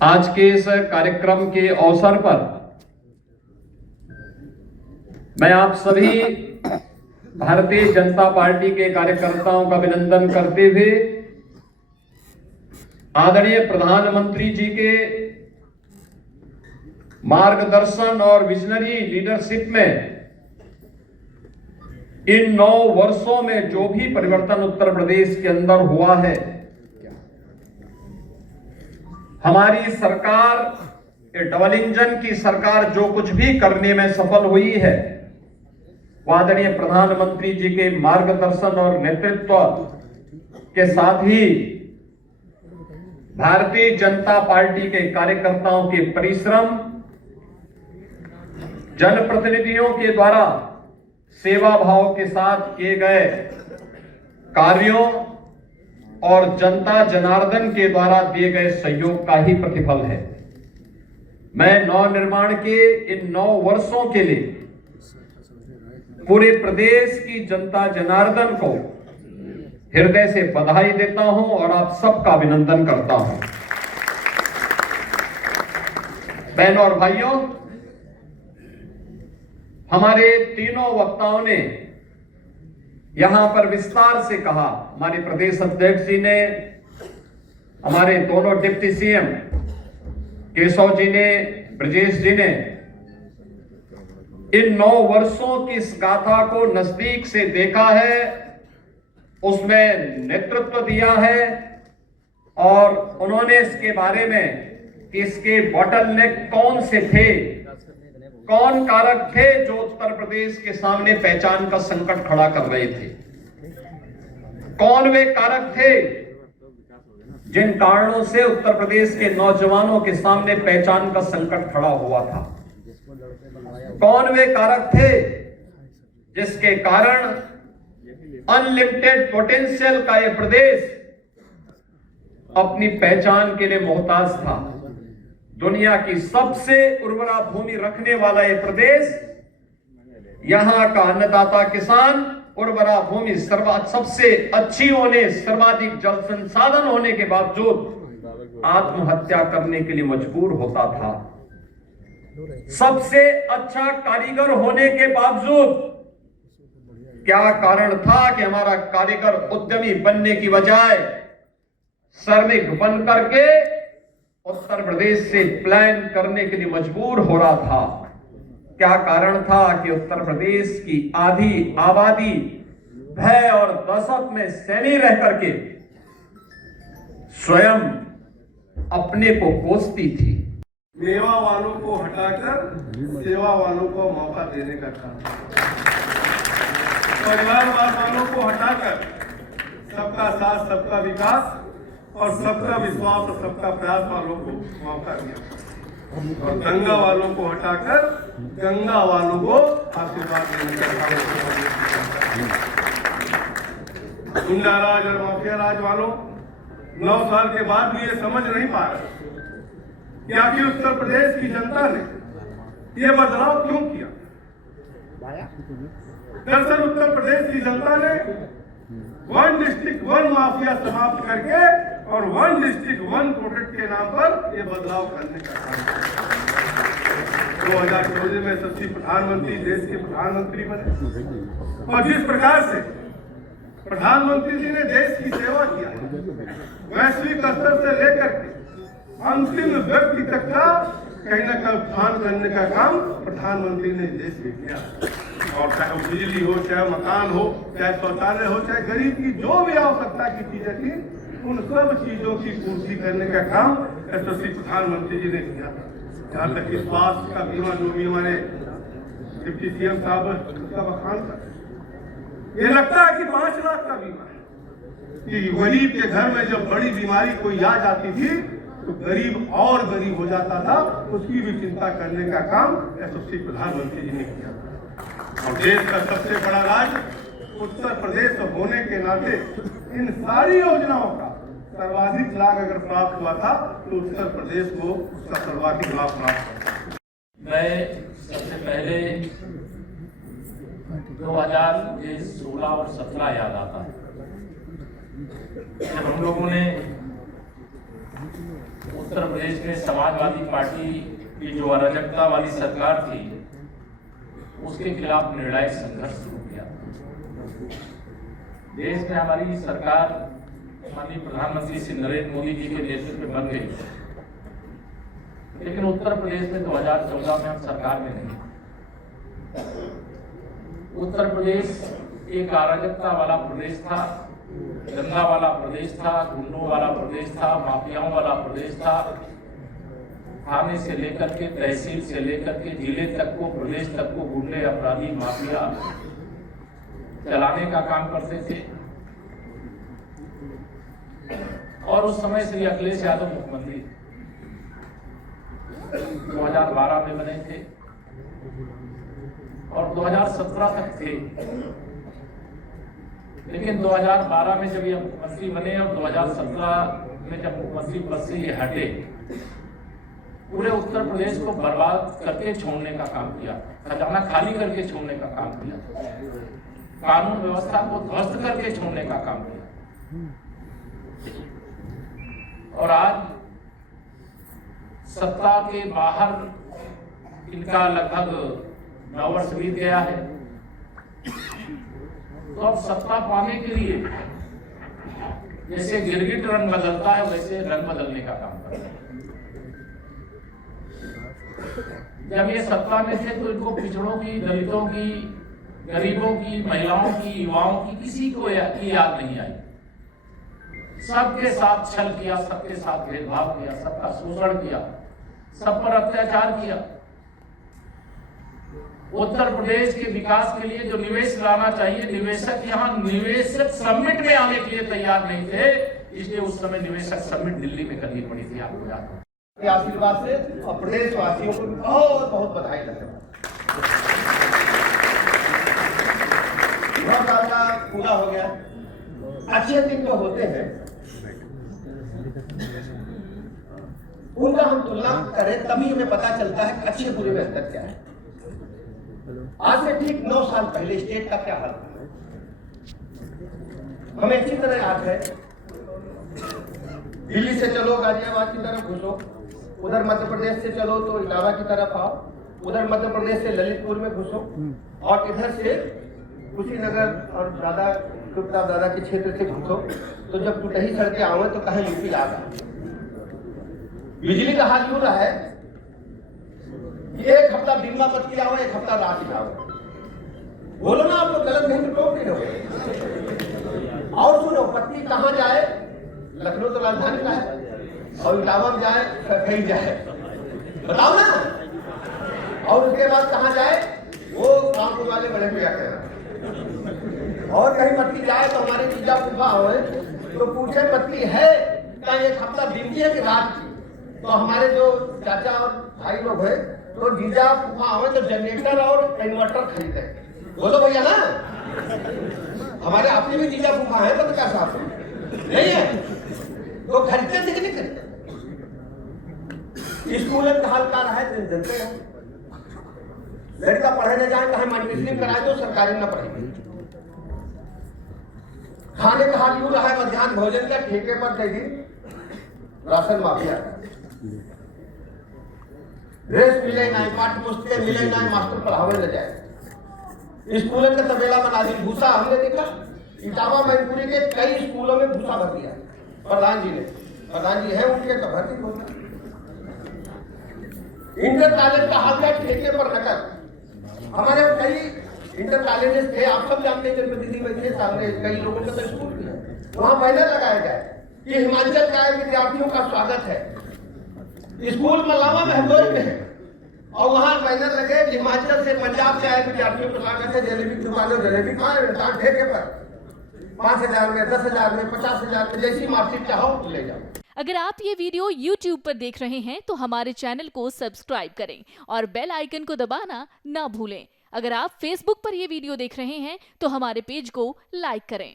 आज के इस कार्यक्रम के अवसर पर मैं आप सभी भारतीय जनता पार्टी के कार्यकर्ताओं का अभिनंदन करते हुए आदरणीय प्रधानमंत्री जी के मार्गदर्शन और विजनरी लीडरशिप में इन 9 वर्षों में जो भी परिवर्तन उत्तर प्रदेश के अंदर हुआ है, हमारी सरकार, डबल इंजन की सरकार जो कुछ भी करने में सफल हुई है, वो आदरणीय प्रधानमंत्री जी के मार्गदर्शन और नेतृत्व के साथ ही भारतीय जनता पार्टी के कार्यकर्ताओं के परिश्रम, जनप्रतिनिधियों के द्वारा सेवा भाव के साथ किए गए कार्यों और जनता जनार्दन के द्वारा दिए गए सहयोग का ही प्रतिफल है। मैं नवनिर्माण के इन 9 वर्षों के लिए पूरे प्रदेश की जनता जनार्दन को हृदय से बधाई देता हूं और आप सबका अभिनंदन करता हूं। बहनों और भाइयों, हमारे तीनों वक्ताओं ने यहां पर विस्तार से कहा। हमारे प्रदेश अध्यक्ष जी ने, हमारे दोनों डिप्टी सीएम केशव जी ने, ब्रजेश जी ने इन 9 वर्षों की इस गाथा को नजदीक से देखा है, उसमें नेतृत्व दिया है और उन्होंने इसके बारे में कि इसके बॉटलनेक कौन से थे, कौन कारक थे जो उत्तर प्रदेश के सामने पहचान का संकट खड़ा कर रहे थे, कौन वे कारक थे जिन कारणों से उत्तर प्रदेश के नौजवानों के सामने पहचान का संकट खड़ा हुआ था, कौन वे कारक थे जिसके कारण अनलिमिटेड पोटेंशियल का यह प्रदेश अपनी पहचान के लिए मोहताज था। दुनिया की सबसे उर्वरा भूमि रखने वाला यह प्रदेश, यहां का अन्नदाता किसान उर्वरा भूमि सबसे अच्छी होने, सर्वाधिक जल संसाधन होने के बावजूद आत्महत्या करने के लिए मजबूर होता था। सबसे अच्छा कारीगर होने के बावजूद क्या कारण था कि हमारा कारीगर उद्यमी बनने की बजाय श्रमिक बन करके उत्तर प्रदेश से प्लान करने के लिए मजबूर हो रहा था? क्या कारण था कि उत्तर प्रदेश की आधी आबादी भय और दहशत में सैनी रह करके स्वयं अपने को कोसती थी? मेवा वालों को हटाकर सेवा वालों को मौका देने का काम, परिवारवाद वालों को हटाकर सबका साथ, सबका विकास और सबका विश्वास और सबका प्रयास वालों को मौका दिया और गंगा वालों को हटाकर गंगा वालों को आशीर्वाद देने का काम। गुंडा राज और माफिया राज वालों 9 साल के बाद भी ये समझ नहीं पा रहे कि आखिर उत्तर प्रदेश की जनता ने ये बदलाव क्यों किया। दरअसल उत्तर प्रदेश की जनता ने 1 डिस्ट्रिक्ट 1 माफिया समाप्त करके और 1 डिस्ट्रिक्ट 1 प्रोटेक्ट के नाम पर ये बदलाव करने का काम किया। 2014 में यशस्वी प्रधानमंत्री देश के प्रधानमंत्री बने और जिस प्रकार से प्रधानमंत्री जी ने देश की सेवा किया, वैश्विक स्तर से लेकर के अंतिम व्यक्ति तक का कहीं ना कहीं उत्थान करने का काम प्रधानमंत्री ने देश में किया। और चाहे वो बिजली हो, चाहे मकान हो, चाहे शौचालय हो, चाहे गरीब की जो भी आवश्यकता की चीजें थी, उन सब चीजों की पूर्ति करने का काम यशस्वी प्रधानमंत्री जी ने किया। जहाँ तक स्वास्थ्य का बीमा, जो भी हमारे डिप्टी सीएम साहब उसका बखान था, ये लगता है कि 5 लाख का बीमा है कि गरीब के घर में जब बड़ी बीमारी कोई आ जाती थी तो गरीब और गरीब हो जाता था, उसकी भी चिंता करने का काम यशस्वी प्रधानमंत्री जी ने किया। और देश का सबसे बड़ा राज्य उत्तर प्रदेश होने के नाते इन सारी योजनाओं का सर्वाधिक लाभ अगर प्राप्त हुआ था तो उत्तर प्रदेश को उसका सर्वाधिक लाभ प्राप्त हुआ। मैं सबसे पहले 2016 और 17 याद आता है, जब हम लोगों ने उत्तर प्रदेश में समाजवादी पार्टी की जो अराजकता वाली सरकार थी उसके खिलाफ निर्णायक संघर्ष शुरू किया। देश में हमारी सरकार माननीय प्रधानमंत्री श्री नरेंद्र मोदी जी के नेतृत्व में बन गई, लेकिन उत्तर प्रदेश में 2014 में हम सरकार में नहीं। उत्तर प्रदेश एक अराजकता वाला प्रदेश था, दंगा वाला प्रदेश था, गुंडों वाला प्रदेश था, माफियाओं वाला प्रदेश था। थाने से लेकर के तहसील से लेकर के जिले तक को, प्रदेश तक को गुंडे, अपराधी, माफिया चलाने का काम करते थे। और उस समय श्री अखिलेश यादव मुख्यमंत्री 2012 में बने थे और 2017 तक थे, लेकिन 2012 में जब ये मुख्यमंत्री बने और 2017 में जब मुख्यमंत्री पद से ये हटे, पूरे उत्तर प्रदेश को बर्बाद करके छोड़ने का काम किया, खजाना खाली करके छोड़ने का काम किया, कानून व्यवस्था को ध्वस्त करके छोड़ने का काम किया। और आज सत्ता के बाहर इनका लगभग 9 वर्ष बीत गया है, तो अब सत्ता पाने के लिए जैसे गिरगिट रंग बदलता है वैसे रंग बदलने का काम कर रहे हैं। जब ये सत्ता में थे तो इनको पिछड़ों की, दलितों की, गरीबों की, महिलाओं की, युवाओं की किसी को याद नहीं आई। सबके साथ छल किया, सबके साथ भेदभाव किया, सबका शोषण किया, सब पर अत्याचार किया। उत्तर प्रदेश के विकास के लिए जो निवेश लाना चाहिए, निवेशक यहाँ निवेशक समिट में आने के लिए तैयार नहीं थे, इसलिए उस समय निवेशक समिट दिल्ली में करनी पड़ी थी, आपको याद है। आशीर्वाद से और प्रदेश वासियों को बहुत बहुत बधाई धन्यवाद। बहुत साल का पूरा हो गया। अच्छे दिन जो होते हैं उनका हम तुलना करें तभी हमें पता चलता है कि अच्छे बुरे में अंतर क्या है। आज से ठीक 9 साल पहले स्टेट का क्या हाल था हमें अच्छी तरह याद है। दिल्ली से चलो गाजियाबाद की तरफ घुसो, उधर मध्य प्रदेश से चलो तो इटावा की तरफ आओ, उधर मध्य प्रदेश से ललितपुर में घुसो और इधर से कुशीनगर और दादा के क्षेत्र से घुसो, तो जब टूटही सड़कें आवे तो कहीं यूपी आ गया। बिजली का हाल यूं रहा है कि एक हफ्ता दिन में बत्ती आओ, एक हफ्ता रात में आओ। बोलो ना आप लोग गलत नहीं तो टोक रहे। और सुनो, पत्ती कहाँ जाए? लखनऊ तो राजधानी का है, और इटावा में जाए कहीं जाए, बताओ ना। और उसके बाद कहाँ जाए? वो कानपुर वाले बड़े भैया कह रहे। और कहीं पत्ती जाए तो हमारे जीजा फूफा हो तो पूछे पत्ती है क्या एक हफ्ता दिन की है कि रात की? तो हमारे जो चाचा और भाई लोग हैं तो जीजा फूफा हो तो जनरेटर और इन्वर्टर खरीदे। बोलो भैया ना, हमारे अपने भी जीजा फूफा है तो क्या साफ नहीं है तो खरीदते थे कि नहीं खरीदते? स्कूल का हाल क्या रहा है जनते हैं। लड़का पढ़ने जाए कहा मल्टीप्लिक कराए तो सरकारी न पढ़े। खाने का हाल यूं रहा है, मध्याह्न भोजन का ठेके पर दे दी राशन माफिया। ड्रेस मिले ना, पाठ्य पुस्तकें मिले ना, मास्टर पढ़ावे न जाए। स्कूल का तबेला बना दी। भूसा हमने देखा इटावा मैनपुरी के कई स्कूलों में भूसा भर दिया प्रधान जी है उनके तो भर दी। इंटर कॉलेज का हाल है ठेके पर नकल। हमारे कई इंटर कॉलेजेस थे, आप सब जानते हैं, जनप्रतिनिधि में थे सामने, कई लोगों का तो स्कूल भी है। वहां बैनर लगाया जाए कि हिमाचल का विद्यार्थियों का स्वागत है। स्कूल मलावा में हंदोई में है और वहां बैनर लगे हिमाचल से पंजाब से आए विद्यार्थियों का स्वागत है। जलेबी की दुकानों जलेबी कहाँ ठेके पर 5,000 में, 10,000 में, 50,000 में, जैसी मार्कशीट चाहो ले जाओ। अगर आप ये वीडियो YouTube पर देख रहे हैं तो हमारे चैनल को सब्सक्राइब करें और बेल आइकन को दबाना ना भूलें। अगर आप Facebook पर ये वीडियो देख रहे हैं तो हमारे पेज को लाइक करें।